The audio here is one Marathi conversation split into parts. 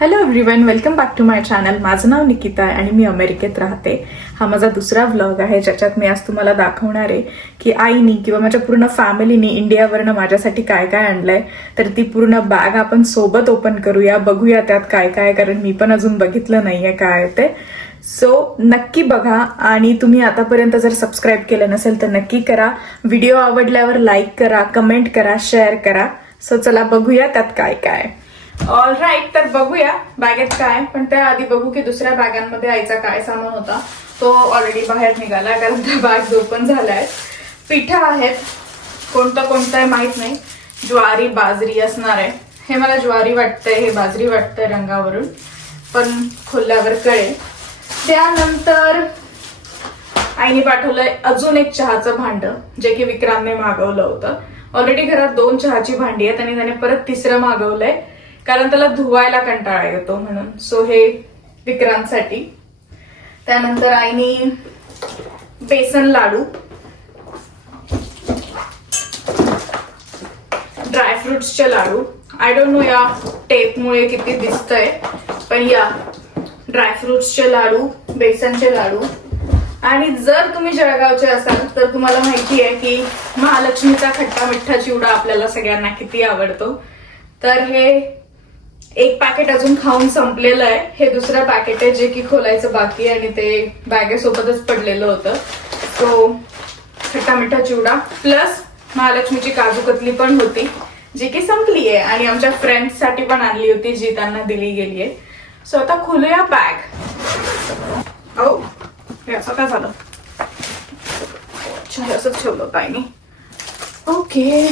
Hello everyone welcome back to my channel माझं नाव निकिता आहे आणि मी अमेरिकेत राहते. हा माझा दुसरा व्लॉग आहे ज्याच्यात मी आज तुम्हाला दाखवणार आहे की आईनी किंवा माझ्या पूर्ण फॅमिलीनी इंडियावरनं माझ्यासाठी काय काय आणलंय. तर ती पूर्ण बॅग आपण सोबत ओपन करूया बघूया त्यात काय काय कारण मी पण अजून बघितलं नाही आहे काय ते. सो नक्की बघा आणि तुम्ही आतापर्यंत जर सबस्क्राईब केलं नसेल तर नक्की करा. व्हिडिओ आवडल्यावर लाईक करा कमेंट करा शेअर करा. सो चला बघूया त्यात काय काय आहे. ऑल राईट तर बघूया बॅगेत काय पण त्या आधी बघू की दुसऱ्या बॅगांमध्ये आईचा काय सामान होता. तो ऑलरेडी बाहेर निघाला कारण त्या बॅग ओपन झाल्या. आहेत पिठा आहेत. कोणतं कोणतं आहे माहीत नाही. ज्वारी बाजरी असणार आहे. हे मला ज्वारी वाटतंय हे बाजरी वाटतंय रंगावरून. पण खोल्यावर कळेल. त्यानंतर आईने पाठवलंय अजून एक चहाचं भांडं जे की विक्रांतने मागवलं होतं. ऑलरेडी घरात दोन चहाची भांडी आहेत आणि त्याने परत तिसरं मागवलंय. कारण त्याला धुवायला कंटाळा येतो म्हणून. सो हे विक्रांतसाठी. त्यानंतर आईने बेसन लाडू ड्रायफ्रुट्सचे लाडू. आय डोंट नो या टेपमुळे किती दिसतंय पण या ड्रायफ्रुट्सचे लाडू बेसनचे लाडू. आणि जर तुम्ही जळगावचे असाल तर तुम्हाला माहिती आहे की महालक्ष्मीचा खट्टा मिठ्ठा चिवडा आपल्याला सगळ्यांना किती आवडतो. तर हे एक पॅकेट अजून खाऊन संपलेलं आहे. हे दुसरं पॅकेट आहे जे की खोलायचं बाकी आणि ते बॅगेसोबतच पडलेलं होतं. सो खट्टा मिठा चिवडा प्लस महालक्ष्मीची काजू कतली पण होती जी की संपली आहे आणि आमच्या फ्रेंड्ससाठी पण आणली होती जी त्यांना दिली गेली आहे सो आता खोलूया बॅग हो हे असं काय झालं? अच्छा हे असंच ठेवलं ताईने. ओके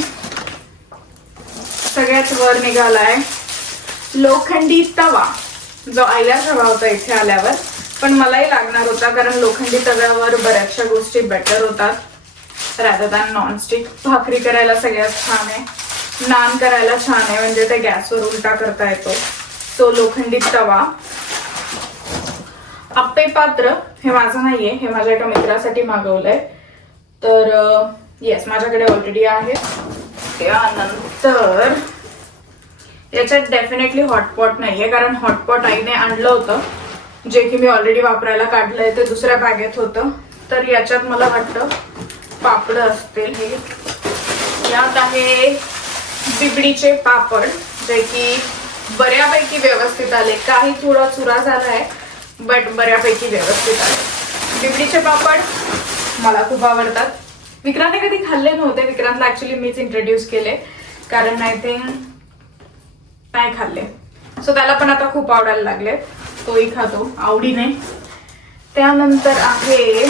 सगळ्यात वर निघालाय. लोखंडी तवा जो आईलाच हवा होता इथे आल्यावर पण मलाही लागणार होता कारण लोखंडी तव्यावर बऱ्याचशा गोष्टी बेटर होतात. राजदान दॅन नॉनस्टिक भाकरी करायला सगळ्यात छान आहे. नान करायला छान आहे म्हणजे ते गॅसवर उलटा करता येतो. तो लोखंडी तवा. आप्पे पात्र हे माझं नाहीये हे माझ्या एका मित्रासाठी मागवलंय. तर येस माझ्याकडे ऑलरेडी आहे. त्यानंतर याच्यात डेफिनेटली हॉटपॉट नाहीये कारण हॉटपॉट आईने आणलं होतं. जे की मी ऑलरेडी वापरायला काढलंय ते दुसऱ्या बॅगेत होतं. तर याच्यात मला वाटतं पापड असतील हे. यात आहे बिबडीचे पापड जे की बऱ्यापैकी व्यवस्थित आले. काही थोडा चुरा आहे बट बऱ्यापैकी व्यवस्थित आले. बिबडीचे पापड मला खूप आवडतात. विक्रांतने कधी खाल्ले नव्हते. विक्रांतला ऍक्च्युली मीच इंट्रोड्यूस केले. कारण आय थिंक नाही खाल्ले? सो त्याला पण आता खूप आवडायला लागले. तोही खातो. आवडीने. त्यानंतर आहे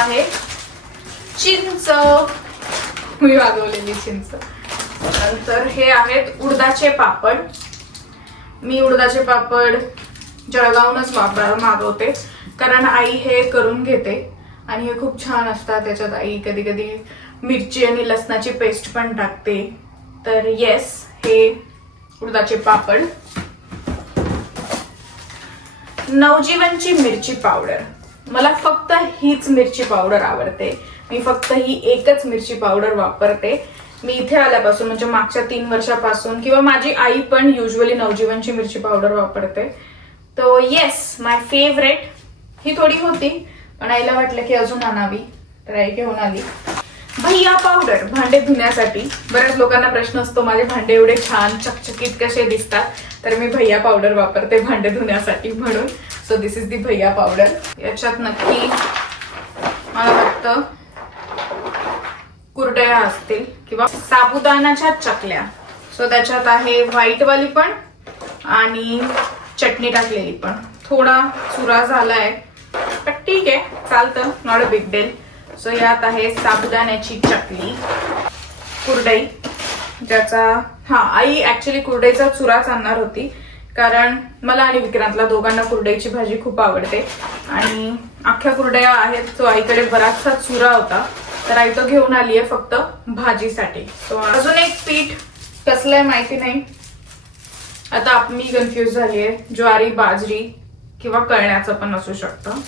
आहे चिंच. मी वागवलेली चिंच. नंतर हे आहेत उडदाचे पापड. मी उडदाचे पापड जळगावूनच वापर मागवते. कारण आई हे करून घेते. आणि हे खूप छान असतात. त्याच्यात आई कधी कधी मिरची आणि लसणाची पेस्ट पण टाकते. तर येस हे उडदाचे पापड. नवजीवनची मिरची पावडर. मला फक्त हीच मिरची पावडर आवडते. मी फक्त ही एकच मिरची पावडर वापरते. मी इथे आल्यापासून म्हणजे मागच्या तीन वर्षापासून किंवा माझी आई पण युजली नवजीवनची मिरची पावडर वापरते. तर येस माय फेवरेट ही थोडी होती. पण आईला वाटलं की अजून आणावी. तर आई घेऊन आली. भैया पावडर भांडे धुण्यासाठी बऱ्याच लोकांना प्रश्न असतो माझे भांडे एवढे छान चकचकीत कसे दिसतात? तर मी भैया पावडर वापरते भांडे धुण्यासाठी म्हणून. सो दिस इज दी भैया पावडर याच्यात नक्की मला वाटतं कुरडया असतील किंवा साबुदाण्याच्या चकल्या. सो त्याच्यात आहे व्हाईट वाली पण आणि चटणी टाकलेली पण. थोडा चुरा झालाय. पण ठीक आहे चालतं. Not a big deal so यात आहे साबुदाण्याची चकली. कुरडई ज्याचा हा आई ऍक्च्युली कुरडईचा चुराच आणणार होती. कारण मला आणि विक्रांतला दोघांना कुरडईची भाजी खूप आवडते. आणि अख्ख्या कुरडया आहेत तो आईकडे बराचसा चुरा होता. तर आई तो घेऊन आली आहे फक्त भाजीसाठी. सो अजून एक पीठ कसलंय माहिती नाही. आता आप- मी कन्फ्युज झाली आहे ज्वारी बाजरी किंवा कळण्याचं पण असू शकतं.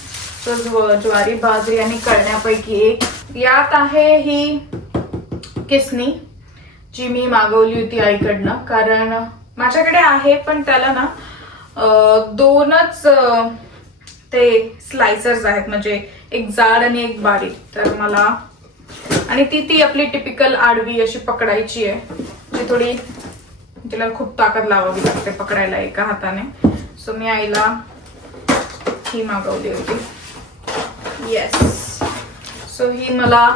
तर ज्वारी बाजरी आणि कळण्यापैकी एक. यात आहे ही किसनी जी मी मागवली होती आईकडनं. कारण माझ्याकडे आहे पण त्याला ना दोनच ते स्लायसर्स आहेत. म्हणजे एक जाड आणि एक बारीक. तर मला आणि ती ती आपली टिपिकल आडवी अशी पकडायची आहे. जी थोडी तिला खूप ताकद लावावी लागते पकडायला एका हाताने. सो मी आईला ही मागवली होती येस सो ही मला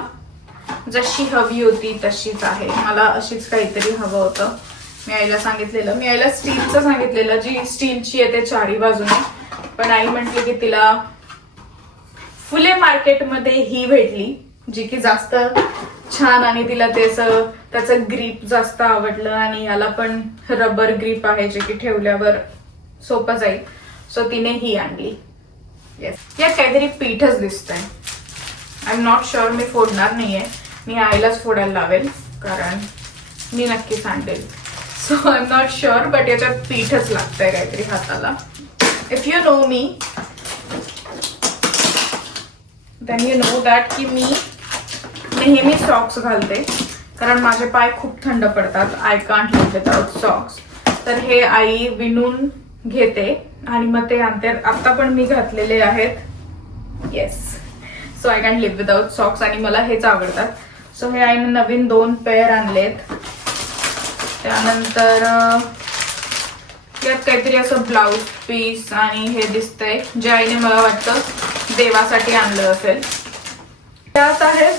जशी हवी होती तशीच आहे. मला अशीच काहीतरी हवं होतं. मी आईला सांगितलेलं. मी आईला स्टीलचं सांगितलेलं जी स्टीलची आहे ते चारी बाजूने. पण आई म्हटली की तिला फुले मार्केटमध्ये ही भेटली जी की जास्त छान आणि तिला त्याचं त्याचं ग्रीप जास्त आवडलं आणि याला पण रबर ग्रीप आहे जे की ठेवल्यावर सोपं जाईल. सो तिने ही आणली. येस यात काहीतरी पीठच दिसतंय. आय एम नॉट शुअर मी फोडणार नाहीये. मी आईलाच फोडायला लावेल कारण मी नक्कीच आणेल so I am not sure but याच्यात पीठच लागतंय काहीतरी हाताला. If you know me then you know that की मी नेहमी सॉक्स घालते. कारण माझे पाय खूप थंड पडतात. I can't live without socks तर हे आई विणून घेते आणि मग ते आणते आता पण मी घातलेले आहेत. Yes so I can live without socks आणि मला हेच आवडतात. सो हे आईने नवीन दोन पेअर आणलेत. त्यानंतर यात काहीतरी असं ब्लाऊज पीस आणि हे दिसतंय जे आईने मला वाटतं देवासाठी आणलं असेल. त्यात आहेत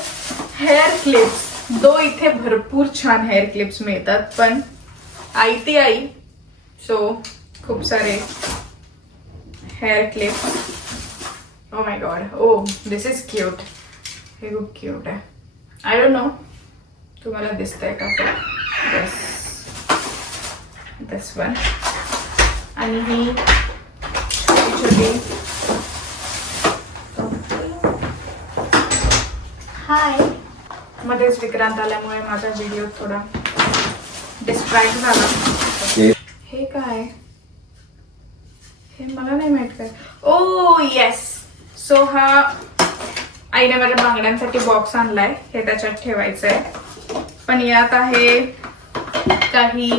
हेअर क्लिप्स दो इथे भरपूर छान हेअर क्लिप्स मिळतात पण आई ती आई. सो खूप सारे hair clip oh my god oh this is cute हे खूप क्यूट आहे. आय डोंट नो तुम्हाला दिसतंय का ते? येस दिस वन आणि ही छोटी छोटी. हाय मध्येच विक्रांत आल्यामुळे माझा व्हिडिओ थोडा डिस्ट्रॅक्ट झाला हे- हे काय हे मला नाही माहीत काय ओ येस सो हा आईने माझ्या बांगड्यांसाठी बॉक्स आणलाय. हे त्याच्यात ठेवायचं आहे पण यात आहे काही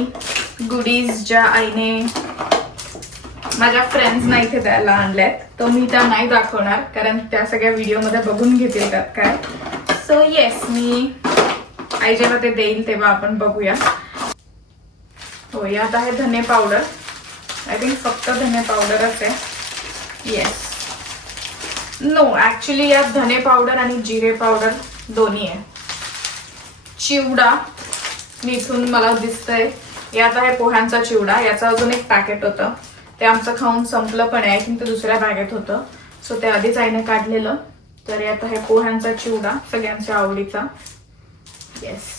गुडीज ज्या आईने माझ्या फ्रेंड्सना इथे द्यायला आणल्यात. तो मी त्या नाही दाखवणार कारण त्या सगळ्या व्हिडिओमध्ये बघून घेतील त्यात काय. सो येस मी आई जेव्हा ते देईल तेव्हा आपण बघूया. हो यात आहे धने पावडर आय थिंक फक्त धने पावडरच आहे. येस नो ऍक्च्युली यात धने पावडर आणि जिरे पावडर दोन्ही आहे. चिवडा मी इथून मला दिसतंय. यात आहे पोह्यांचा चिवडा. याचं अजून एक पॅकेट होतं. ते आमचं खाऊन संपलं पण आहे. ते दुसऱ्या बॅगेत होतं. सो ते आधीच आईने काढलेलं. तर यात आहे पोह्यांचा चिवडा सगळ्यांच्या आवडीचा. येस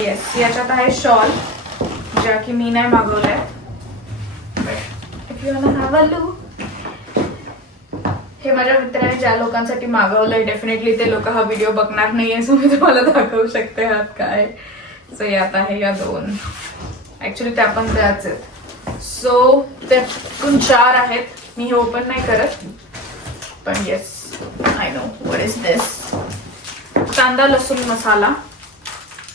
येस याच्यात आहे शॉल ज्या की मी नाही मागवलाय. हॅव अ लू हे माझ्या मित्राने ज्या लोकांसाठी मागवलंय डेफिनेटली ते लोक हा व्हिडिओ बघणार नाहीये सो मी तुम्हाला दाखवू शकते हात काय. सो यात आहे या दोन. ऍक्च्युली त्या पण त्याच आहेत. सो त्यातून चार आहेत. मी हे ओपन नाही करत. पण yes I know what is this कांदा लसूण मसाला.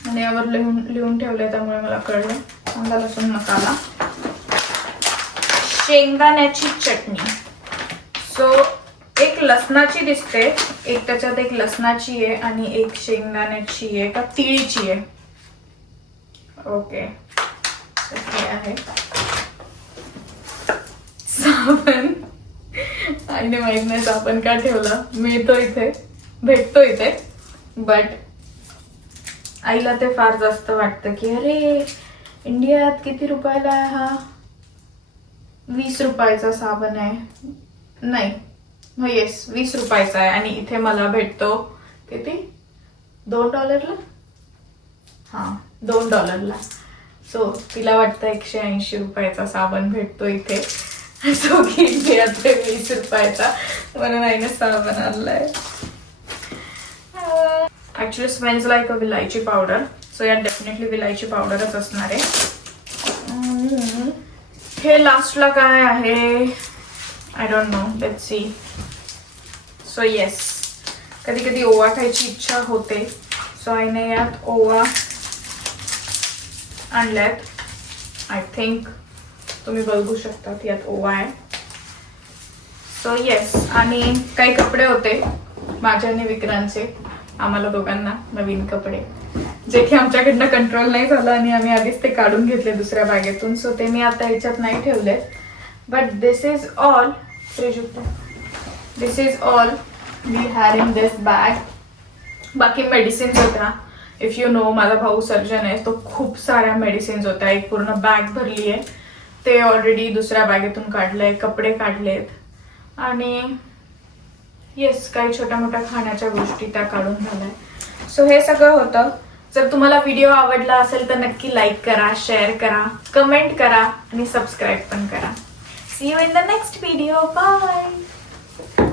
आणि यावर लिहून लिहून ठेवलंय त्यामुळे मला कळलं. कांदा लसूण मसाला. शेंगदाण्याची चटणी. सो एक लसणाची दिसते. एक त्याच्यात एक लसणाची आहे आणि एक शेंगदाण्याची आहे का तिळीची आहे. ओके. हे आहे. साबण. आईने माहीत नाही साबण का ठेवला. मिळतो इथे भेटतो इथे. बट आईला ते फार जास्त वाटतं की अरे इंडियात किती रुपयाला आहे हा? वीस रुपयाचा साबण आहे. नाही. हो येस वीस रुपयाचा आहे आणि इथे मला भेटतो किती? दोन डॉलरला? हा दोन डॉलरला. सो तिला वाटतं एकशे ऐंशी रुपयाचा साबण भेटतो इथे. सो घेतली आता वीस रुपयाचा. म्हणून आईने साबण आणलाय. ऍक्च्युली स्मेल्स लाईक अ विलायची पावडर सो यात डेफिनेटली विलायची पावडरच असणार आहे. Mm-hmm. हे लास्टला काय आहे? I don't know let see so yes कधी कधी ओवा खायची इच्छा होते. सो आईने यात ओवा आणल्यात. आय थिंक तुम्ही बघू शकतात यात ओवा आहे. सो येस आणि काही कपडे होते. माझ्या आणि विक्रांतचे. आम्हाला दोघांना नवीन कपडे. जे की आमच्याकडनं कंट्रोल नाही झालं आणि आम्ही आधीच ते काढून घेतले दुसऱ्या बॅगेतून. सो ते मी आता ह्याच्यात नाही ठेवले but this is all Shriyukta. This is all we have in this bag बाकी मेडिसिन्स होत्या. इफ यू नो माझा भाऊ सर्जन आहे तो खूप साऱ्या मेडिसिन्स होत्या. एक पूर्ण बॅग भरली आहे. ते ऑलरेडी दुसऱ्या बॅगेतून काढलंय कपडे काढलेत. आणि येस काही छोट्या मोठ्या खाण्याच्या गोष्टी त्या काढून झाल्या. सो हे सगळं होतं. जर तुम्हाला व्हिडिओ आवडला असेल तर नक्की लाईक करा शेअर करा कमेंट करा आणि सबस्क्राईब पण करा. See you in the next video bye